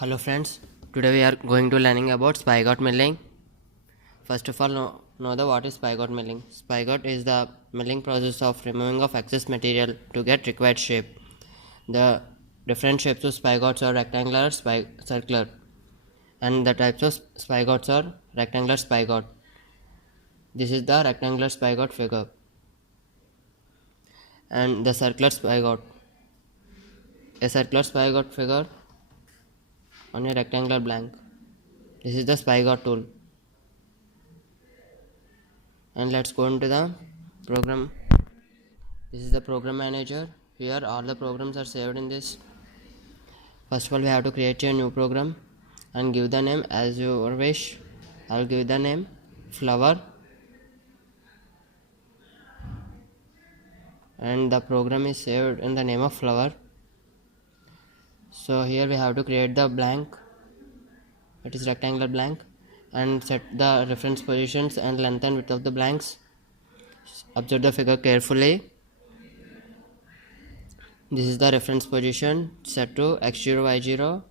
Hello friends, today we are going to learning about Spygot milling. First of all, know the what is Spygot milling. Spygot is the milling process of removing of excess material to get required shape. The different shapes of Spygots are rectangular, circular, and the types of Spygots are rectangular Spygot. This is the rectangular Spygot figure, and the circular Spygot. A circular Spygot figure on a rectangular blank. This is the Spygot tool. And let's go into the program. This is the program manager. Here all the programs are saved in this. First of all, we have to create a new program and give the name as you wish. I'll give the name flower, and the program is saved in the name of flower. So here we have to create the blank, it is rectangular blank, and set the reference positions and length and width of the blanks. Observe the figure carefully. This is the reference position set to x0, y0,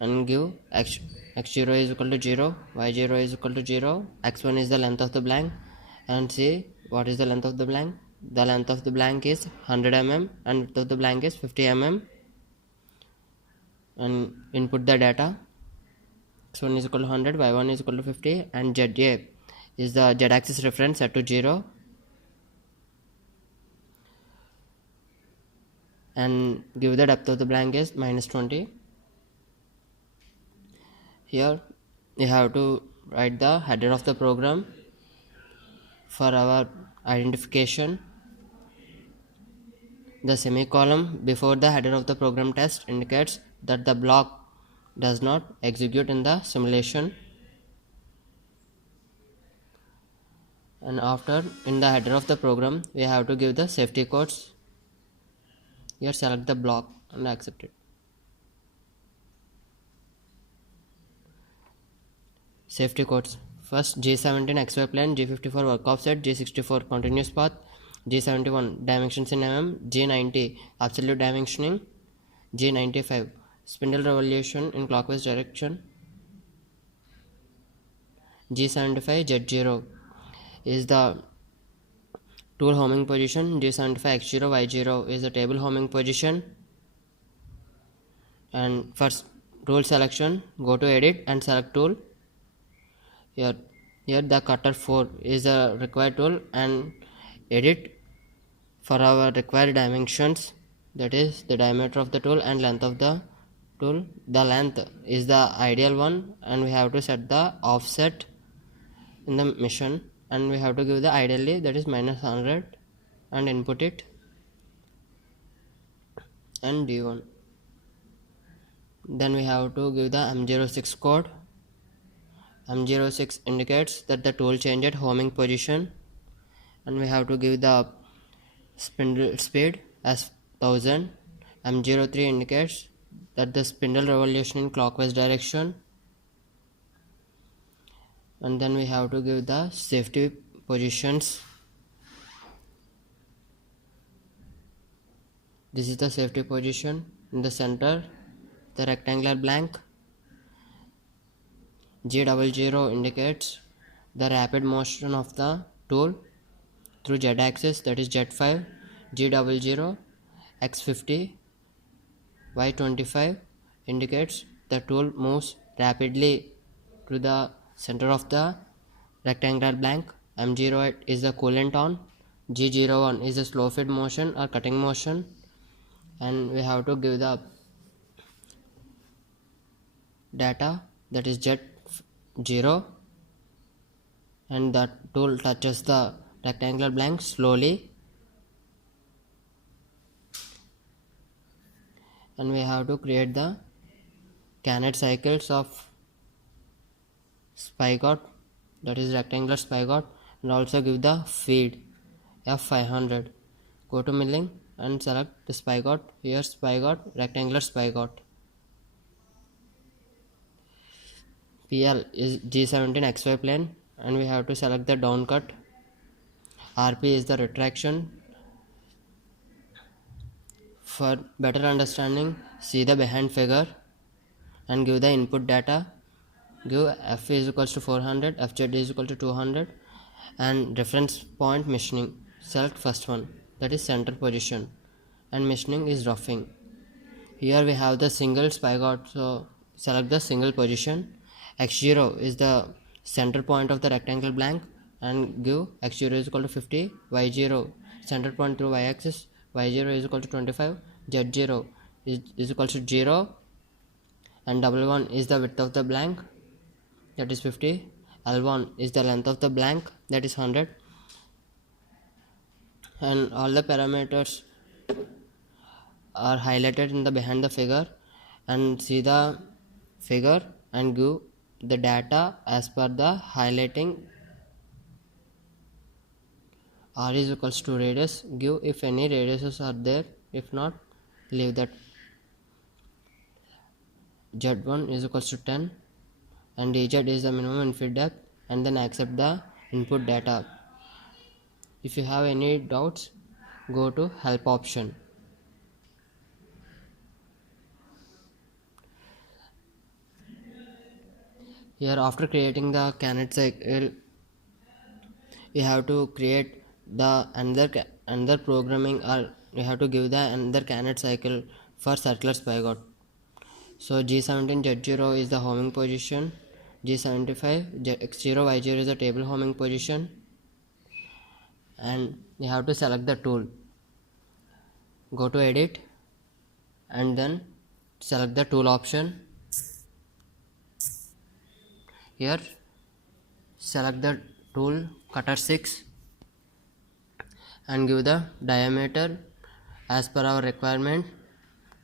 and give x0 is equal to 0, y0 is equal to 0, x1 is the length of the blank, and see what is the length of the blank. The length of the blank is 100 mm and width of the blank is 50 mm, and input the data. X1 is equal to 100, y1 is equal to 50, and ZA is the z-axis reference set to 0, and give the depth of the blank is -20. Here we have to write the header of the program for our identification. The semicolon before the header of the program test indicates that the block does not execute in the simulation. And after, in the header of the program, we have to give the safety codes. Here select the block and accept it. Safety codes. First, G17 XY plane, G54 work offset, G64 continuous path, G71 dimensions in mm, G90 absolute dimensioning, G95 spindle revolution in clockwise direction, G75 Z0 is the tool homing position, G75 X0 Y0 is the table homing position. And first, tool selection, go to edit and select tool. Here the cutter 4 is the required tool, and edit for our required dimensions, that is the diameter of the tool and length of the tool. The length is the ideal one, and we have to set the offset in the mission, and we have to give the ideally, that is -100, and input it, and D1. Then we have to give the M06 code. M06 indicates that the tool changed homing position, and we have to give the spindle speed as 1000. M03 indicates that the spindle revolution in clockwise direction, and then we have to give the safety positions. This is the safety position. In the center, the rectangular blank. G00 indicates the rapid motion of the tool through z-axis, that is Z5. G00 X50 Y25 indicates the tool moves rapidly to the center of the rectangular blank. M08 is the coolant on. G01 is the slow feed motion or cutting motion, and we have to give the data, that is Z0, and the tool touches the rectangular blank slowly, and we have to create the Canet cycles of Spygot, that is rectangular Spygot, and also give the feed F500. Go to milling and select the Spygot. Here Spygot, rectangular Spygot. PL is G17 XY plane, and we have to select the down cut. RP is the retraction. For better understanding, see the behind figure and give the input data. Give f is equals to 400, fz is equal to 200, and reference point machining. Select first one, that is center position, and machining is roughing. Here we have the single Spygot, so select the single position. X0 is the center point of the rectangle blank, and give X0 is equal to 50, Y0 center point through Y-axis, Y0 is equal to 25, Z0 is equal to 0, and W1 is the width of the blank, that is 50, L1 is the length of the blank, that is 100, and all the parameters are highlighted in the behind the figure. And see the figure and give the data as per the highlighting. R is equals to radius, give if any radiuses are there, if not leave that. Z1 is equals to 10, and dz is the minimum input depth, and then accept the input data. If you have any doubts, go to help option. Here, after creating the candidate cycle, you have to create the another programming, or you have to give the another candidate cycle for circular Spygot. So G17 Z0 is the homing position, G75 X0 Y0 is the table homing position, and you have to select the tool. Go to edit and then select the tool option. Here select the tool cutter 6 and give the diameter as per our requirement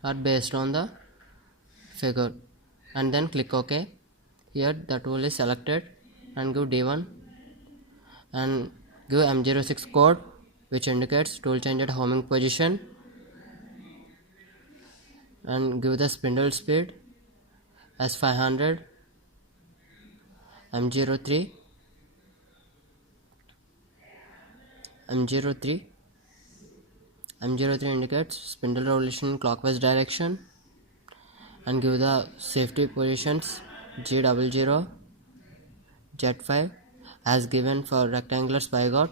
or based on the figure, and then click OK. Here the tool is selected, and give D1 and give M06 code, which indicates tool change at homing position, and give the spindle speed as 500, M03 indicates spindle revolution in clockwise direction, and give the safety positions G00, Z5 as given for rectangular Spygot,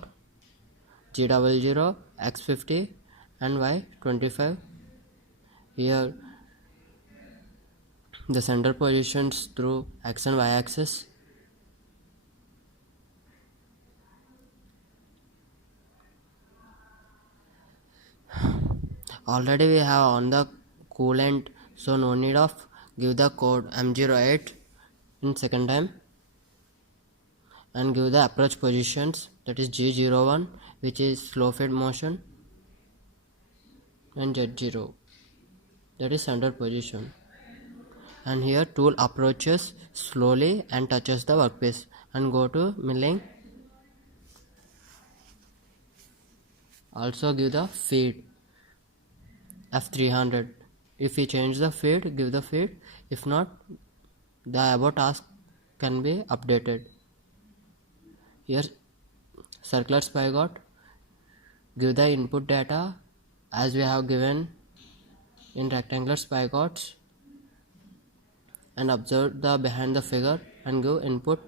G00, X50 and Y25. Here the center positions through X and Y axis. Already we have on the coolant, so no need of give the code M08 in second time, and give the approach positions, that is G01 which is slow feed motion, and Z0 that is center position. And here tool approaches slowly and touches the workpiece, and go to milling. Also give the feed F300. If we change the feed, give the feed. If not, the above task can be updated. Here circular Spygot, give the input data as we have given in rectangular Spygots, and observe the behind the figure and give input.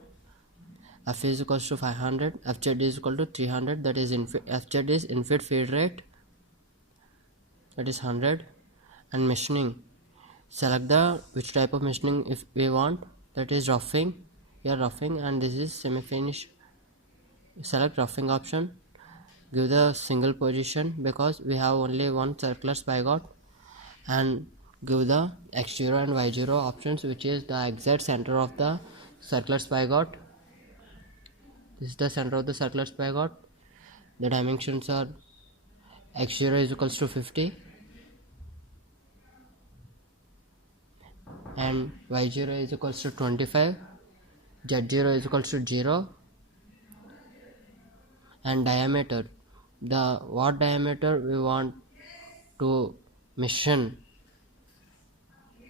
F is equals to 500, Fz is equal to 300, that is Fz is input feed rate, that is 100, and machining. Select the which type of machining if we want, that is roughing. Here roughing, and this is semi-finish. Select roughing option, give the single position because we have only one circular Spygot, and give the X0 and Y0 options, which is the exact center of the circular Spygot. This is the center of the circular Spygot. The dimensions are X0 is equals to 50 and Y0 is equals to 25, Z0 is equals to 0, and diameter, the what diameter we want to machine,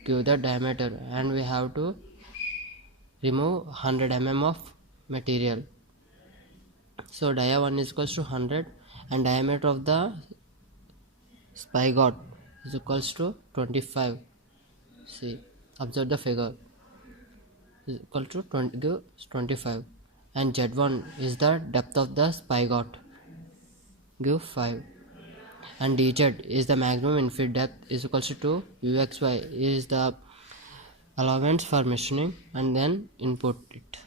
give the diameter, and we have to remove 100 mm of material. So dia 1 is equals to 100, and diameter of the Spygot is equals to 25. See, observe the figure, is equal to 20 gives 25, and z1 is the depth of the Spygot, give 5, and dz is the maximum infinite depth is equals to 2, uxy is the allowance for machining, and then input it.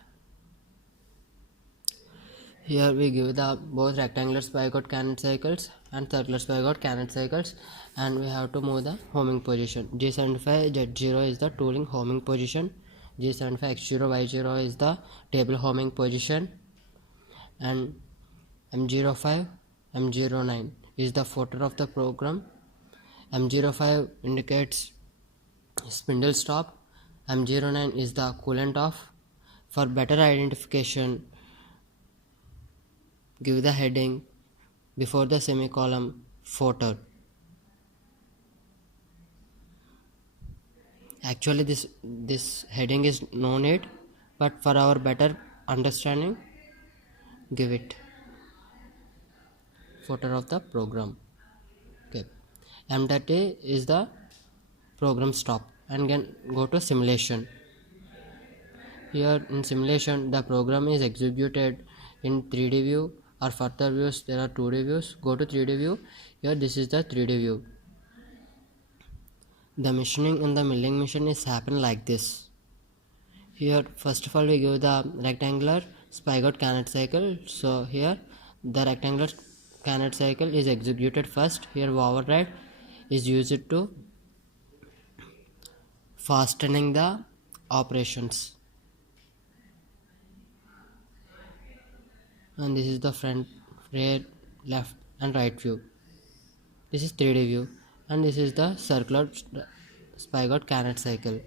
Here we give the both rectangular Spygot cannon cycles and circular Spygot cannon cycles, and we have to move the homing position. G75 Z0 is the tooling homing position, G75 X0 Y0 is the table homing position, and M05 M09 is the footer of the program. M05 indicates spindle stop, M09 is the coolant off. For better identification, give the heading before the semicolon footer. Actually this heading is no need, but for our better understanding, give it footer of the program. Okay, M30 is the program stop, and then go to simulation. Here in simulation the program is executed in 3D view, or further views there are 2D views. Go to 3D view. Here this is the 3D view. The machining in the milling machine is happen like this. Here first of all we give the rectangular Spygot cannon cycle. So here the rectangular cannon cycle is executed first. Here override is used to fastening the operations, and this is the front, rear, left and right view. This is 3D view, and this is the circular Spygot cannon cycle.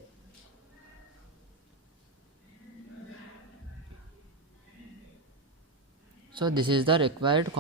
So this is the required